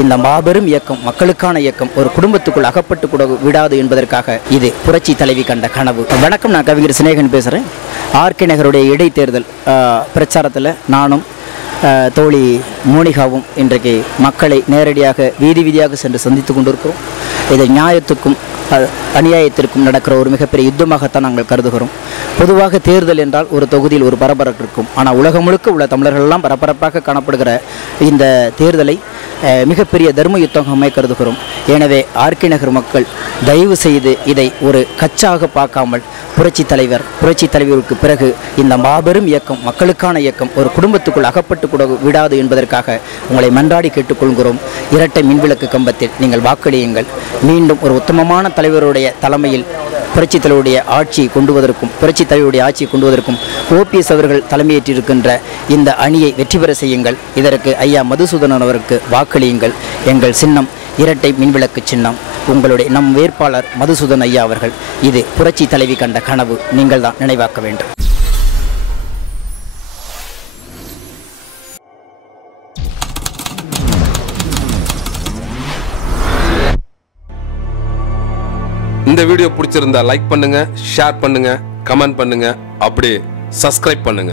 இந்த மாபெரும் இயக்கம், மக்களுக்கான இயக்கம் ஒரு குடும்பத்துக்குள் அகப்பட்டு கூட விடாது என்பதற்காக இது புரட்சி தலைவி கண்ட கனவு. வணக்கம், நான் கவிஞர் சிநேகன் பேசுகிறேன். ஆர்கே நகருடைய இடைத்தேர்தல் பிரச்சாரத்தில் நானும் தோழி மோனிகாவும் இன்றைக்கு மக்களை நேரடியாக வீதியாக சென்று சந்தித்து கொண்டிருக்கிறோம். இதை நியாயத்துக்கும் அநியாயத்திற்கும் நடக்கிற ஒரு மிகப்பெரிய யுத்தமாகத்தான் நாங்கள் கருதுகிறோம். பொதுவாக தேர்தல் என்றால் ஒரு தொகுதியில் ஒரு பரபரப்பு இருக்கும். ஆனால் உலகம் முழுக்க உள்ள தமிழர்களெல்லாம் பரபரப்பாக காணப்படுகிற இந்த தேர்தலை மிகப்பெரிய தர்ம யுத்தமாக கருதுகிறோம். எனவே ஆர்கே நகர் மக்கள் தயவு செய்து இதை ஒரு கச்சாக பார்க்காமல் புரட்சி தலைவருக்கு பிறகு இந்த மாபெரும் இயக்கம், மக்களுக்கான இயக்கம் ஒரு குடும்பத்துக்குள் அகப்பட்டு கூட விடாது என்பதற்காக உங்களை மன்றாடி கேட்டுக்கொள்கிறோம். இரட்டை மின்விளக்கு கம்பத்தில் நீங்கள் வாக்களியுங்கள். மீண்டும் ஒரு உத்தமமான தலைவருடைய தலைமையில் புரட்சி தலைவருடைய ஆட்சியை கொண்டு வருவதற்கும் ஓபிஎஸ் அவர்கள் தலைமையேற்றிருக்கின்ற இந்த அணியை வெற்றி பெற செய்யுங்கள். இதற்கு ஐயா மதுசூதனன் அவருக்கு வாக்களியுங்கள். எங்கள் சின்னம் இரட்டை மின்விளக்கு சின்னம். நம் வேட்பாளர் மதுசூதன் ஐயா அவர்கள். இது புரட்சி தலைவி கண்ட கனவு. நீங்கள் தான் நினைவாக்க வேண்டும். இந்த வீடியோ பிடிச்சிருந்தா லைக் பண்ணுங்க, ஷேர் பண்ணுங்க, கமெண்ட் பண்ணுங்க, அப்படியே சப்ஸ்கிரைப் பண்ணுங்க.